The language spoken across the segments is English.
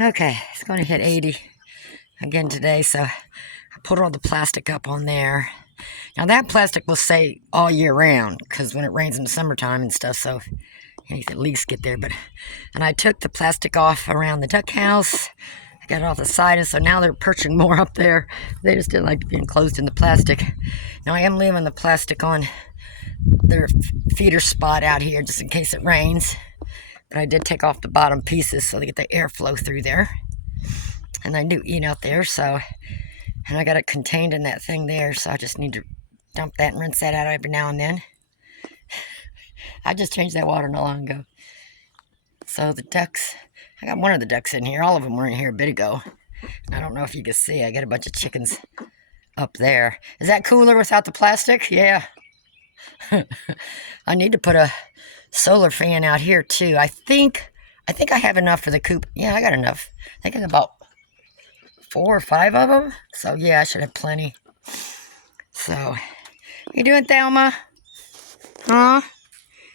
Okay, it's going to hit 80 again today, so I put all the plastic up on there. Now that plastic will stay all year round, because when it rains in the summertime and stuff, so any leaks get there. And I took the plastic off around the duck house. I got it off the side, and so now they're perching more up there. They just didn't like being enclosed in the plastic. Now I am leaving the plastic on their feeder spot out here, just in case it rains. But I did take off the bottom pieces so they get the airflow through there. And I do eat out there, so, and I got it contained in that thing there, so I just need to dump that and rinse that out every now and then. I just changed that water not long ago. So the ducks, I got one of the ducks in here. All of them were in here a bit ago. I don't know if you can see, I got a bunch of chickens up there. Is that cooler without the plastic? Yeah. I need to put a solar fan out here too. I think I have enough for the coop. Yeah, I got enough. I got about 4 or 5 of them. So yeah, I should have plenty. So, you doing, Thelma? Huh?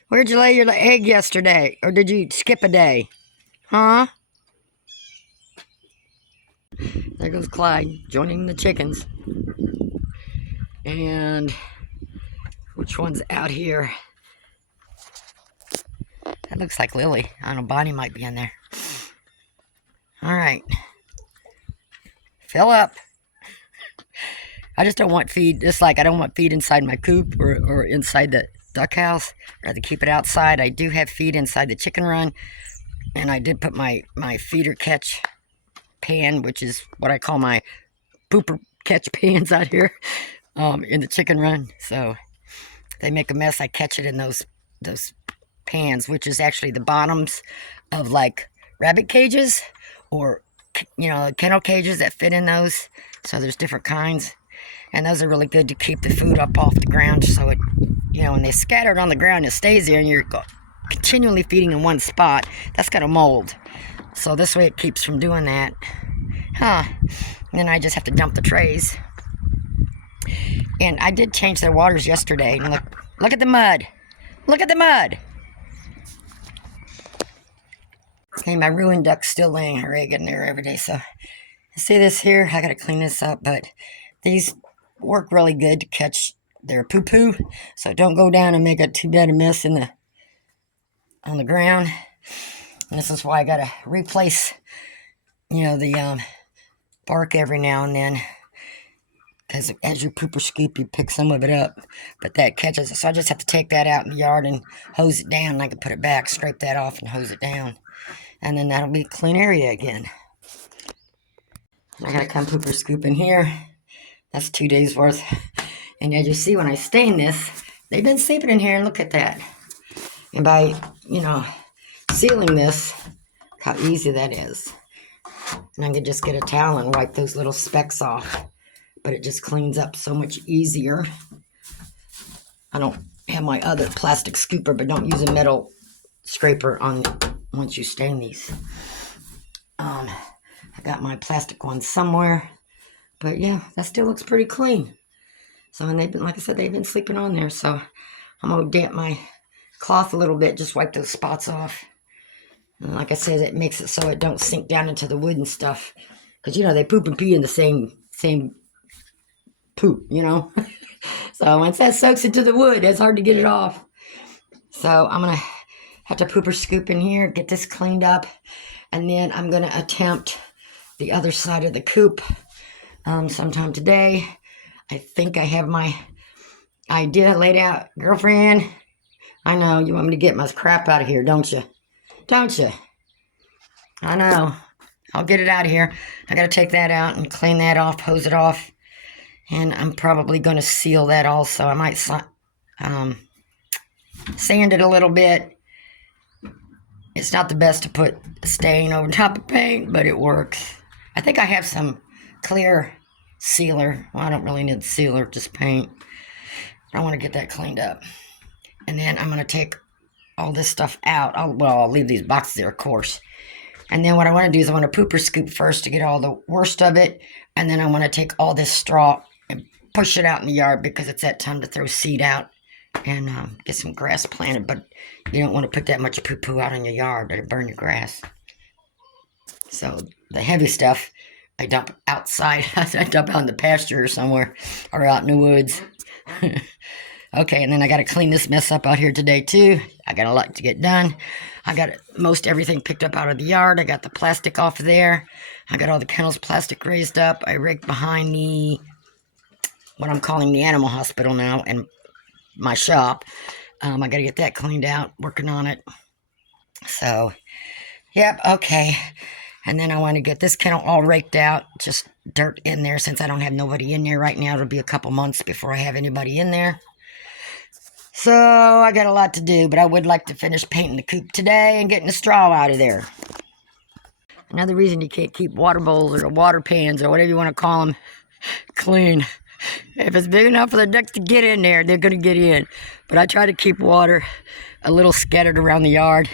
Where'd you lay your egg yesterday? Or did you skip a day? Huh? There goes Clyde joining the chickens. And which one's out here? That looks like Lily. I don't know, Bonnie might be in there. All right. Fill up. I just don't want feed, just like I don't want feed inside my coop or inside the duck house. I'd rather keep it outside. I do have feed inside the chicken run. And I did put my feeder catch pan, which is what I call my pooper catch pans out here, in the chicken run. So if they make a mess, I catch it in those pans, which is actually the bottoms of like rabbit cages or, you know, kennel cages that fit in those. So there's different kinds. And those are really good to keep the food up off the ground. So it, you know, when they scatter it on the ground, it stays there and you're continually feeding in one spot. That's got a mold. So this way it keeps from doing that. And then I just have to dump the trays. And I did change their waters yesterday. And look at the mud. Look at the mud. Okay, my ruined duck's still laying her egg in there every day. So, see this here? I gotta clean this up, but these work really good to catch their poo-poo. So don't go down and make it too bad a mess on the ground. And this is why I gotta replace, you know, the bark every now and then. Because as you poop or scoop, you pick some of it up. But that catches it. So I just have to take that out in the yard and hose it down. And I can put it back, scrape that off, and hose it down. And then that'll be a clean area again. I gotta come poop or scoop in here. That's 2 days worth. And as you see, when I stain this, they've been sleeping in here, and look at that. And by, you know, sealing this, how easy that is. And I can just get a towel and wipe those little specks off. But it just cleans up so much easier. I don't have my other plastic scooper, but don't use a metal scraper on once you stain these. I got my plastic one somewhere. But yeah, that still looks pretty clean. So, and they've been, like I said, they've been sleeping on there. So I'm going to damp my cloth a little bit, just wipe those spots off. And like I said, it makes it so it don't sink down into the wood and stuff. Because, you know, they poop and pee in the same poop, you know. So once that soaks into the wood, it's hard to get it off. So I'm going to have to poop or scoop in here, get this cleaned up. And then I'm going to attempt the other side of the coop sometime today. I think I have my idea laid out. Girlfriend, I know you want me to get my crap out of here, don't you? Don't you? I know. I'll get it out of here. I got to take that out and clean that off, hose it off. And I'm probably going to seal that also. I might sand it a little bit. It's not the best to put a stain over top of paint, but it works. I think I have some clear sealer. Well, I don't really need sealer, just paint. I want to get that cleaned up. And then I'm going to take all this stuff out. I'll leave these boxes there, of course. And then what I want to do is I want to poop or scoop first to get all the worst of it. And then I want to take all this straw and push it out in the yard because it's that time to throw seed out and get some grass planted. But you don't want to put that much poo-poo out in your yard. It'll burn your grass. So the heavy stuff I dump outside. I dump out in the pasture or somewhere, or out in the woods. Okay, and then I got to clean this mess up out here today too. I got a lot to get done. I got most everything picked up out of the yard. I got the plastic off of there. I got all the kennels plastic raised up. I raked behind the, what I'm calling the animal hospital now, and my shop. I got to get that cleaned out, working on it. So, yep, okay. And then I want to get this kennel all raked out, just dirt in there since I don't have nobody in there right now. It'll be a couple months before I have anybody in there. So I got a lot to do, but I would like to finish painting the coop today and getting the straw out of there. Another reason you can't keep water bowls or water pans or whatever you want to call them clean. If it's big enough for the ducks to get in there, they're going to get in. But I try to keep water a little scattered around the yard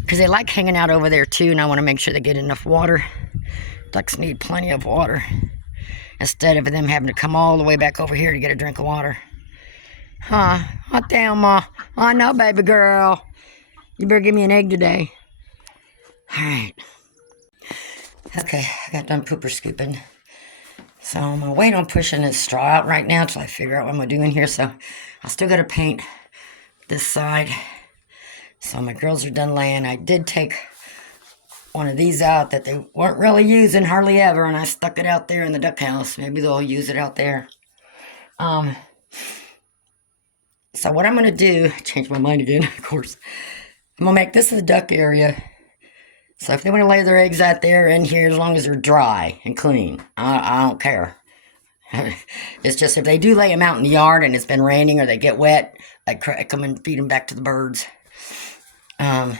because they like hanging out over there too, and I want to make sure they get enough water. Ducks need plenty of water instead of them having to come all the way back over here to get a drink of water. Huh? Hot damn, Ma. Oh, no, baby girl. You better give me an egg today. All right. Okay, I got done pooper scooping. So I'm going to wait on pushing this straw out right now until I figure out what I'm going to do in here. So I still got to paint this side. So my girls are done laying. I did take one of these out that they weren't really using hardly ever, and I stuck it out there in the duck house. Maybe they'll use it out there. So what I'm going to do, change my mind again, of course. I'm going to make this the duck area. So if they want to lay their eggs out there in here, as long as they're dry and clean, I don't care. It's just if they do lay them out in the yard and it's been raining or they get wet, I come and feed them back to the birds. If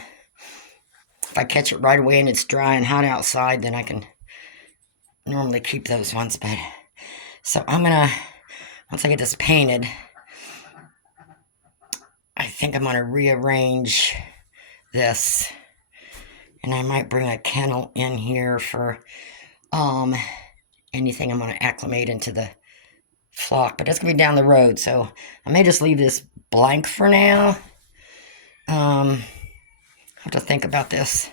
I catch it right away and it's dry and hot outside, then I can normally keep those ones. But so I'm going to, once I get this painted, I think I'm going to rearrange this. And I might bring a kennel in here for anything I'm going to acclimate into the flock. But that's going to be down the road. So I may just leave this blank for now. I have to think about this.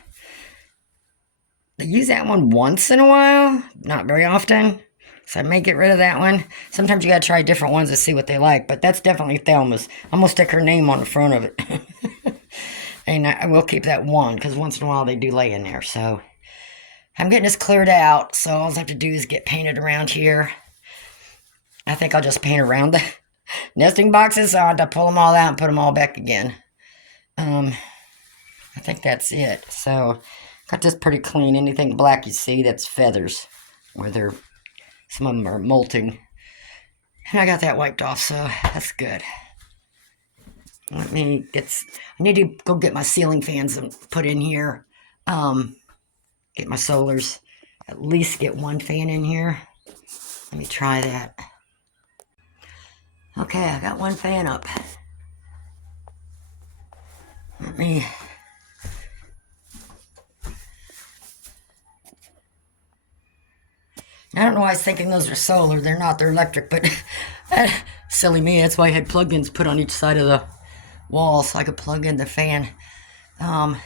They use that one once in a while. Not very often. So I may get rid of that one. Sometimes you got to try different ones to see what they like. But that's definitely Thelma's. I'm going to stick her name on the front of it. And I will keep that one, because once in a while they do lay in there. So I'm getting this cleared out. So all I have to do is get painted around here. I think I'll just paint around the nesting boxes. So I have to pull them all out and put them all back again. I think that's it. So got this pretty clean. Anything black you see, that's feathers. Where some of them are molting. And I got that wiped off, so that's good. I need to go get my ceiling fans and put in here. Get my solars. At least get one fan in here. Let me try that. Okay, I got one fan up. I don't know why I was thinking those are solar. They're not. They're electric, but silly me. That's why I had plug-ins put on each side of the wall so I could plug in the fan. I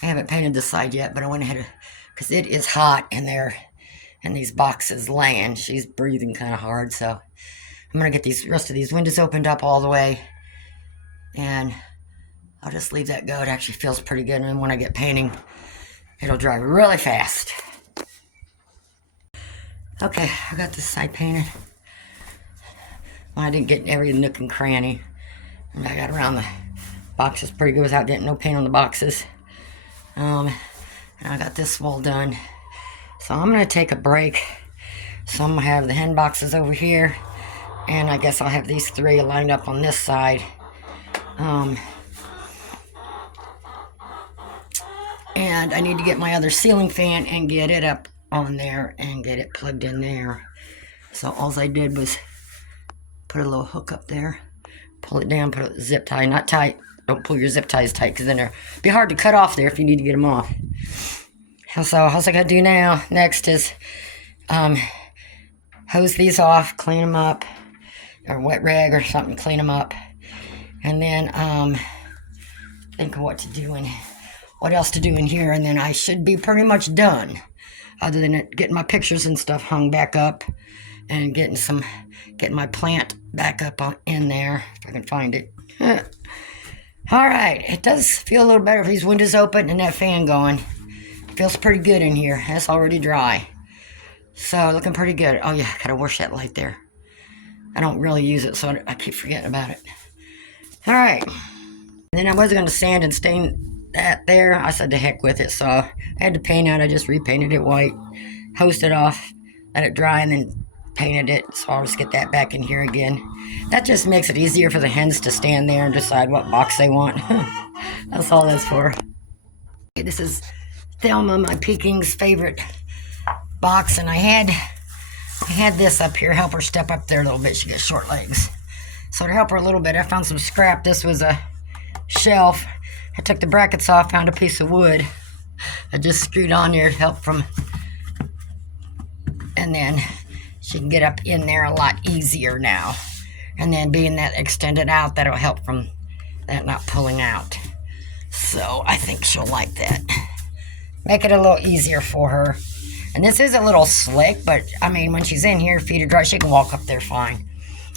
haven't painted this side yet, but I went ahead because it is hot in there in these boxes laying. She's breathing kind of hard, so I'm going to get these rest of these windows opened up all the way, and I'll just leave that go. It actually feels pretty good, and then when I get painting, it'll dry really fast. Okay, I got this side painted. Well, I didn't get every nook and cranny. I got around the boxes pretty good without getting no paint on the boxes. And I got this wall done. So I'm going to take a break. So I'm going to have the hen boxes over here. And I guess I'll have these three lined up on this side. And I need to get my other ceiling fan and get it up on there and get it plugged in there. So all I did was put a little hook up there. Pull it down, put a zip tie, not tight. Don't pull your zip ties tight, because then it'll be hard to cut off there if you need to get them off. So all I gotta do now, next is hose these off, clean them up, or wet rag or something, clean them up. And then think of what to do. And what else to do in here, and then I should be pretty much done. Other than getting my pictures and stuff hung back up and getting my plant back up in there, if I can find it. All right, it does feel a little better with these windows open and that fan going. Feels pretty good in here. It's already dry. So looking pretty good. Oh yeah, gotta wash that light there. I don't really use it, so I keep forgetting about it. All right. And then I was gonna sand and stain that there. I said to heck with it, so I had to paint out. I just repainted it white, hosed it off, let it dry, and then painted it. So I'll just get that back in here again. That just makes it easier for the hens to stand there and decide what box they want. That's all that's for. Okay, this is Thelma, my Peking's favorite box, and I had this up here, help her step up there a little bit. She gets short legs. So to help her a little bit, I found some scrap. This was a shelf. I took the brackets off, found a piece of wood. I just screwed on there to help from, and then she can get up in there a lot easier now. And then being that extended out, that'll help from that not pulling out. So I think she'll like that. Make it a little easier for her. And this is a little slick, but I mean, when she's in here, feet are dry, she can walk up there fine.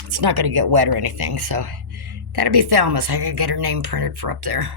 It's not going to get wet or anything, so that'll be Thelma's. I gotta get her name printed for up there.